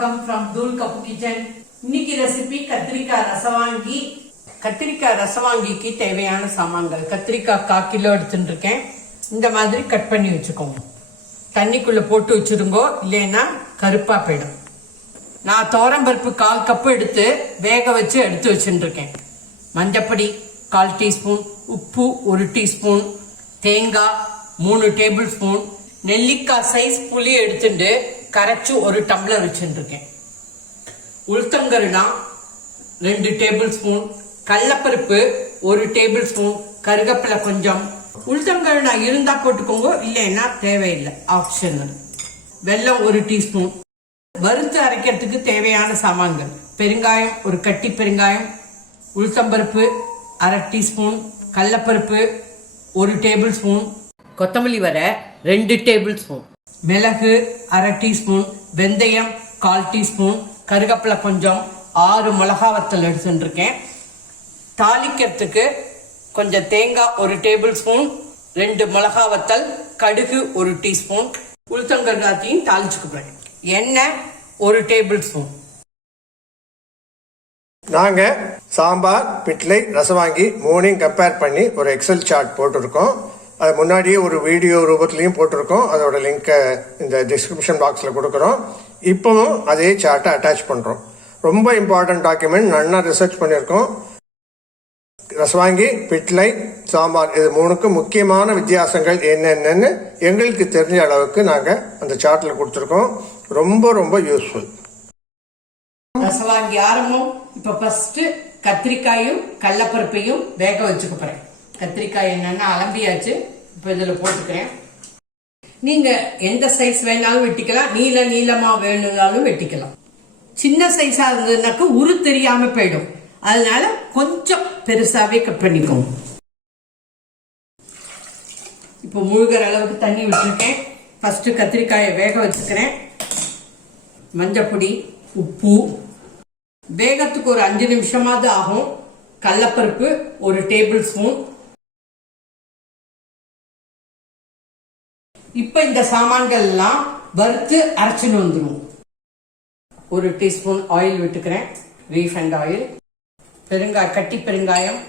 ஞாபகம் ஃப்ரம் தூல் cup kitchen இன்னைக்கு ரெசிபி கத்திரிக்காய் ரசவாங்கி கத்திரிக்காய் ரசவாங்கிக்கு தேவையான சாமான்கள் கத்திரிக்காய் கா கிலோ எடுத்துட்டு இருக்கேன் இந்த மாதிரி கட் பண்ணி வச்சுக்கோங்க தண்ணிக்குள்ள போட்டு வச்சிருங்கோ இல்லைன்னா கருப்பா போயிடும் நான் பருப்பு கால் கப்பு எடுத்து வேக வச்சு எடுத்து வச்சுட்டு இருக்கேன் மஞ்சப்பொடி கால் டீஸ்பூன் உப்பு ஒரு டீஸ்பூன் தேங்காய் மூணு டேபிள் ஸ்பூன் நெல்லிக்காய் சைஸ் புளி எடுத்துட்டு கரைச்சு ஒரு டம்ளர் வச்சுருக்கேன் இருக்கேன் உளுத்தங்கருணா ரெண்டு டேபிள் ஸ்பூன் கடலப்பருப்பு ஒரு டேபிள் ஸ்பூன் கருகப்பிலை கொஞ்சம். உளுத்தங்கருணா இருந்தா போட்டுக்கோங்க இல்லைன்னா தேவையில்லை ஆப்ஷனல் வெல்லம் ஒரு டீஸ்பூன் வறுத்து அரைக்கிறதுக்கு தேவையான சாமான்கள். பெருங்காயம் ஒரு கட்டி பெருங்காயம் உளுத்தம்பருப்பு அரை டீஸ்பூன் கடலப்பருப்பு ஒரு டேபிள் ஸ்பூன் கொத்தமல்லி வரை ரெண்டு டேபிள் ஸ்பூன் மிளகு அரை டீஸ்பூன் வெந்தயம் கால் டீஸ்பூன் கருகப்பிலை கொஞ்சம் ஆறு மிளகா வத்தல் எடுத்துட்டுருக்கேன். தாளிக்கிறதுக்கு கொஞ்சம் தேங்காய் ஒரு டேபிள் ஸ்பூன் ரெண்டு மிளகா வத்தல் கடுகு ஒரு டீஸ்பூன் உளுத்தங்கருகாத்தையும் தாளிச்சுக்குப்பேன் எண்ணெய் ஒரு டேபிள் ஸ்பூன். நாங்கள் சாம்பார் பிட்லை ரசம் வாங்கி மூணையும் கம்பேர் பண்ணி ஒரு எக்ஸல் சார்ட் போட்டிருக்கோம். அது முன்னாடியே ஒரு வீடியோ ரூபத்துலேயும் போட்டிருக்கோம். அதோட லிங்கை இந்த டிஸ்கிரிப்ஷன் பாக்ஸில் கொடுக்குறோம். இப்போவும் அதே சார்ட்டை அட்டாச் பண்ணுறோம் ரொம்ப இம்பார்ட்டன்ட் டாக்குமெண்ட் நல்லா ரிசர்ச் பண்ணியிருக்கோம். ரசவாங்கி பிட்லை சாம்பார் இது மூணுக்கும் முக்கியமான வித்தியாசங்கள் என்னென்னு எங்களுக்கு தெரிஞ்ச அளவுக்கு நாங்கள் அந்த சார்ட்டில் கொடுத்துருக்கோம். ரொம்ப ரொம்ப யூஸ்ஃபுல் ரசவாங்கி ஆரம்பம் இப்போ ஃபஸ்ட்டு கத்திரிக்காயும் கடலப்பருப்பையும் வேக வச்சுக்க போகிறேன் கத்திரிக்காய் என்னன்னா அலம்பியாச்சு. இப்ப இதுல போட்டுக்கிறேன். நீங்க எந்த சைஸ் வேணாலும் வெட்டிக்கலாம். நீல நீளமா வேணும்னாலும் வெட்டிக்கலாம். சின்ன சைஸா இருந்ததுனாக்க உரு தெரியாம போயிடும். அதனால கொஞ்சம் பெருசாவே கட் பண்ணிக்கோங்க. இப்போ முழுகிற அளவுக்கு தண்ணி விட்டுருக்கேன். ஃபஸ்ட்டு கத்திரிக்காயை வேக வச்சுக்கிறேன். மஞ்சப்பொடி உப்பு. வேகத்துக்கு ஒரு அஞ்சு நிமிஷமாவது ஆகும். கடலப்பருப்பு ஒரு டேபிள் ஸ்பூன் இப்ப இந்த சாமான்கள் எல்லாம் வறுத்து அரைச்சுன்னு வந்துடும் ஒரு டீஸ்பூன் ஆயில் விட்டுக்கிறேன். Refined oil. பெருங்காய கட்டி பெருங்காயம்.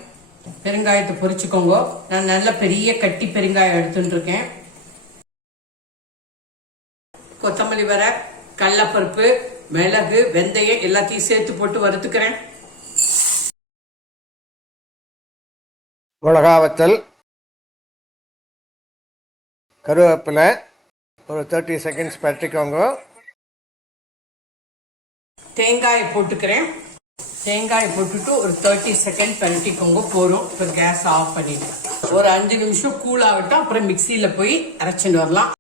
பெருங்காயத்தை பொறிச்சுக்கோங்க நான் நல்ல பெரிய கட்டி பெருங்காயம் எடுத்துட்டு இருக்கேன் கொத்தமல்லி வர கடலப்பருப்பு மிளகு வெந்தயம் எல்லாத்தையும் சேர்த்து போட்டு வறுத்துக்கிறேன். மிளகாவத்தல் கருவேப்பிலை ஒரு தேர்ட்டி செகண்ட்ஸ் பரட்டிக்கோங்க தேங்காயை போட்டுக்கிறேன். தேங்காயை போட்டுட்டு ஒரு தேர்ட்டி செகண்ட் பரட்டிக்கோங்க போகிறோம் இப்போ கேஸ் ஆஃப் பண்ணிட்டு ஒரு அஞ்சு நிமிஷம் கூல் ஆகட்டும் அப்புறம் மிக்சியில் போய் அரைச்சிட்டு வரலாம்.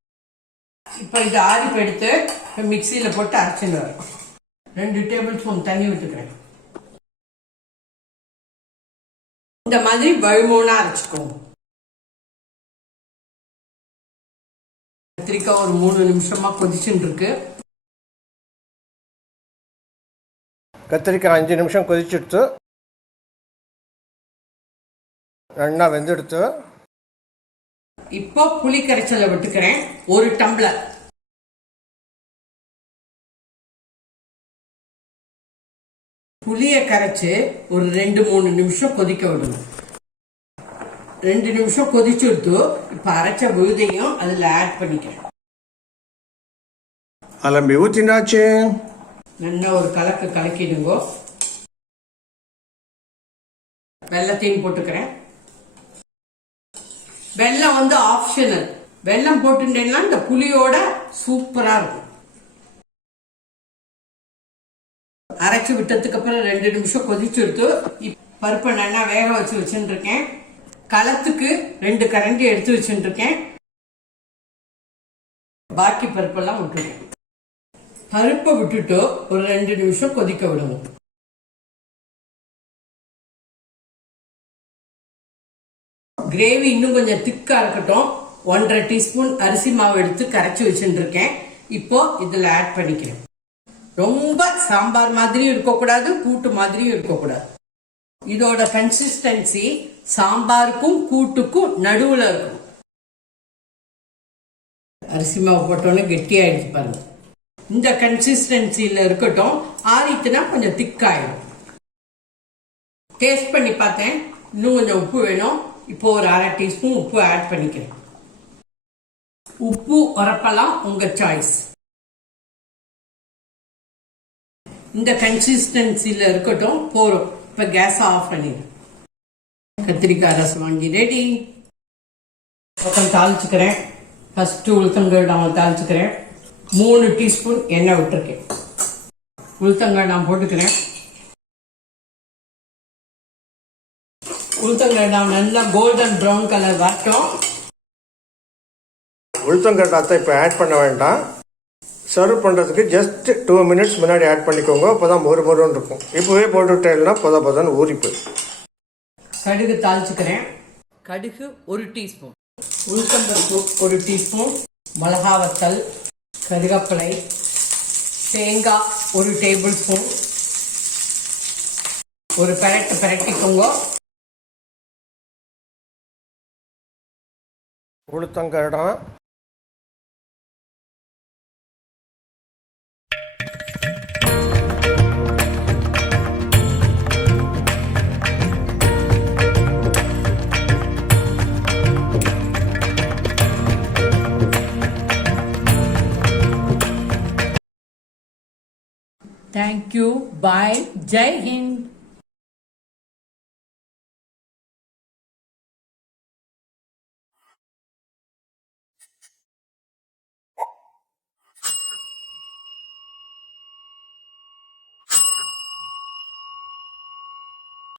இப்போ இது ஆறிப்பு எடுத்து இப்போ மிக்சியில் போட்டு அரைச்சிட்டு வரலாம் ரெண்டு டேபிள் ஸ்பூன் தண்ணி விட்டுக்கிறேன் இந்த மாதிரி வழுமூணா அரைச்சிக்கோங்க. கத்திரிக்காய் ஒரு மூணு நிமிஷமா கொதிச்சுட்டு இருக்கு. கத்திரிக்காய் அஞ்சு நிமிஷம் கொதிச்சுடுத்து. நல்லா வெந்தெடுத்து. இப்போ புளி கரைச்சலை விட்டுக்கிறேன். ஒரு டம்ளர். புளிய கரைச்சு ஒரு ரெண்டு மூணு நிமிஷம் கொதிக்க விடணும். ரெண்டு நிமிஷம் கொதிச்சு எடுத்து இப்ப அரைச்ச விழுதையும் அதுல ஆட் பண்ணிக்கிறேன். அலம்பி ஊற்றினாச்சு நல்லா ஒரு கலக்கு கலக்கிடுங்கோ. வெள்ளத்தையும் போட்டுக்கிறேன். வெல்லம் வந்து ஆப்ஷனல் வெல்லம் போட்டுட்டேன்னா இந்த புளியோட சூப்பரா இருக்கும். அரைச்சு விட்டதுக்கு அப்புறம் ரெண்டு நிமிஷம் கொதிச்சு எடுத்து பருப்பை நல்லா வேக வச்சு வச்சுட்டு இருக்கேன் களத்துக்கு ரெண்டு கரண்டி எடுத்து வச்சுட்டு இருக்கேன் பாக்கி பருப்பெல்லாம் விட்டுருக்கேன் பருப்பை விட்டுட்டு ஒரு ரெண்டு நிமிஷம் கொதிக்க விடுவோம். கிரேவி இன்னும் கொஞ்சம் திக்கா இருக்கட்டும். ஒன்றரை டீஸ்பூன் அரிசி மாவு எடுத்து கரைச்சி வச்சுட்டு இருக்கேன் இப்போ இதுல ஆட் பண்ணிக்கிறேன். ரொம்ப சாம்பார் மாதிரியும் இருக்கக்கூடாது கூட்டு மாதிரியும் இருக்கக்கூடாது. இதோட கன்சிஸ்டன்சி சாம்பாருக்கும் கூட்டுக்கும் நடுவுல இருக்கும். அரிசி மாவு போட்டோன்னே கெட்டியாயிடுச்சு பாருங்க. இந்த கன்சிஸ்டன்சியில் இருக்கட்டும் ஆறித்துனா கொஞ்சம் திக்காயிடும் டேஸ்ட் பண்ணி பார்த்தேன். இன்னும் கொஞ்சம் உப்பு வேணும். இப்போ ஒரு அரை டீஸ்பூன் உப்பு ஆட் பண்ணிக்கிறேன். உப்பு உரப்பெல்லாம் உங்க சாய்ஸ் இந்த கன்சிஸ்டன்சியில் இருக்கட்டும் போறோம். இப்போ கேஸ் ஆஃப் பண்ணிடு. கத்திரிக்காய் ரசம் வாங்கி ரெடி பக்கம் தாளிச்சுக்கிறேன். ஃபஸ்ட்டு உளுத்தங்கடாமல் தாளிச்சுக்கிறேன். மூணு டீஸ்பூன் எண்ணெய் விட்டுருக்கேன். உளுத்தங்கடாம் போட்டுக்கிறேன். உளுத்தங்கடாம் நல்லா கோல்டன் ப்ரௌன் கலர் வரட்டும். உளுத்தங்கட்டாத்தை இப்போ ஆட் பண்ண வேண்டாம். சர்வ் பண்ணுறதுக்கு ஜஸ்ட் டூ மினிட்ஸ் முன்னாடி ஆட் பண்ணிக்கோங்க. அப்போ தான் மொறு மொறுன்னு இருக்கும். இப்போவே போட்டுவிட்டேன்னா பொத பொதன்னு ஊறிப்பு கடுகு தாளிச்சுக்கிறேன். கடுகு ஒரு டீஸ்பூன். உளுத்தம்பருப்பு ஒரு டீஸ்பூன். மிளகா வத்தல் கருவேப்பிலை தேங்காய் ஒரு டேபிள் ஸ்பூன் ஒரு பெரட்டு பெரட்டிக்கோங்க. உளுத்தங்கடம் thank you bye Jai Hind